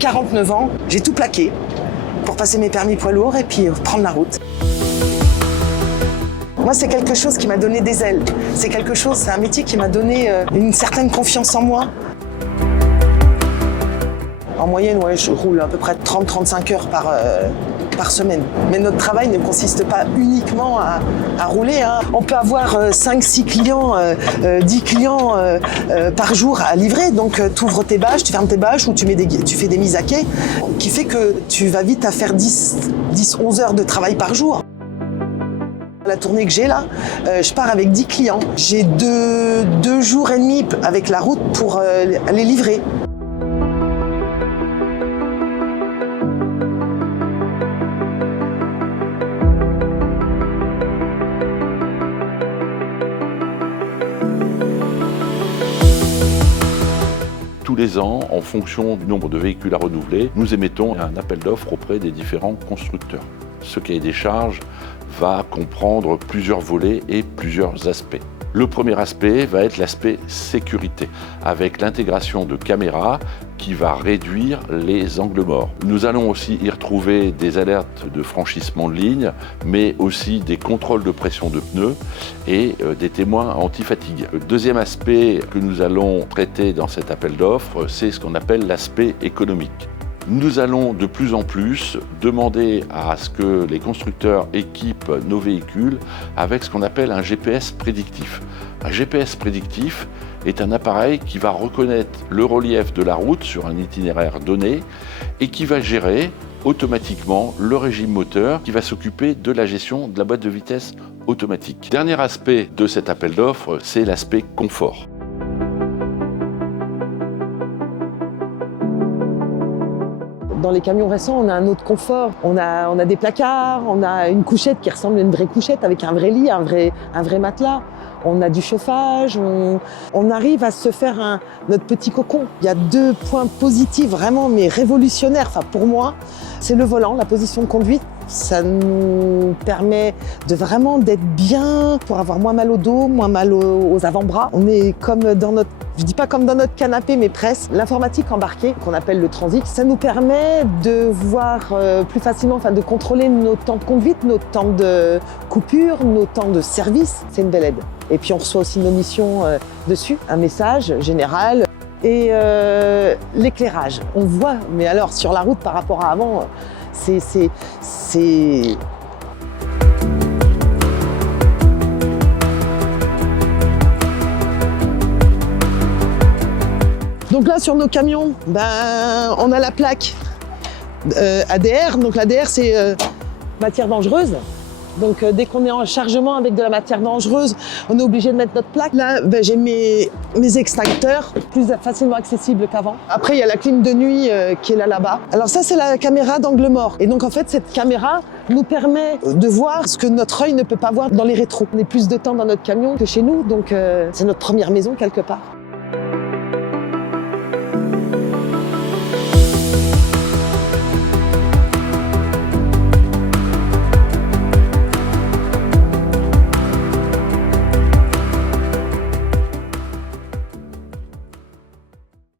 49 ans, j'ai tout plaqué pour passer mes permis poids lourds et puis prendre la route. Moi, c'est quelque chose qui m'a donné des ailes. C'est un métier qui m'a donné une certaine confiance en moi. En moyenne, ouais, je roule à peu près 30-35 heures par semaine. Mais notre travail ne consiste pas uniquement à rouler. Hein. On peut avoir 5-6 clients, 10 clients par jour à livrer. Donc, tu ouvres tes bâches, tu fermes tes bâches ou tu fais des mises à quai, qui fait que tu vas vite à faire 10-11 heures de travail par jour. La tournée que j'ai là, je pars avec 10 clients. J'ai deux jours et demi avec la route pour les livrer. Tous les ans, en fonction du nombre de véhicules à renouveler, nous émettons un appel d'offres auprès des différents constructeurs. Ce cahier des charges va comprendre plusieurs volets et plusieurs aspects. Le premier aspect va être l'aspect sécurité, avec l'intégration de caméras qui va réduire les angles morts. Nous allons aussi y retrouver des alertes de franchissement de ligne, mais aussi des contrôles de pression de pneus et des témoins anti-fatigue. Le deuxième aspect que nous allons traiter dans cet appel d'offres, c'est ce qu'on appelle l'aspect économique. Nous allons de plus en plus demander à ce que les constructeurs équipent nos véhicules avec ce qu'on appelle un GPS prédictif. Un GPS prédictif est un appareil qui va reconnaître le relief de la route sur un itinéraire donné et qui va gérer automatiquement le régime moteur, qui va s'occuper de la gestion de la boîte de vitesse automatique. Dernier aspect de cet appel d'offres, c'est l'aspect confort. Dans les camions récents, on a un autre confort. On a des placards, on a une couchette qui ressemble à une vraie couchette avec un vrai lit, un vrai matelas. On a du chauffage, on arrive à se faire notre petit cocon. Il y a 2 points positifs vraiment, mais révolutionnaires. Enfin, pour moi, c'est le volant, la position de conduite. Ça nous permet de vraiment d'être bien pour avoir moins mal au dos, moins mal aux avant-bras. On est comme dans notre, je dis pas comme dans notre canapé, mais presque. L'informatique embarquée, qu'on appelle le transit, ça nous permet de voir plus facilement, enfin de contrôler nos temps de conduite, nos temps de coupure, nos temps de service. C'est une belle aide. Et puis on reçoit aussi nos missions dessus, un message général. Et l'éclairage, on voit, mais alors sur la route par rapport à avant, c'est... Donc là, sur nos camions, on a la plaque ADR. Donc l'ADR, c'est matière dangereuse. Donc dès qu'on est en chargement avec de la matière dangereuse, on est obligé de mettre notre plaque. Là, j'ai mes extincteurs, plus facilement accessibles qu'avant. Après, il y a la clim de nuit qui est là-bas. Alors ça, c'est la caméra d'angle mort. Et donc en fait, cette caméra nous permet de voir ce que notre œil ne peut pas voir dans les rétros. On est plus de temps dans notre camion que chez nous, donc c'est notre première maison quelque part.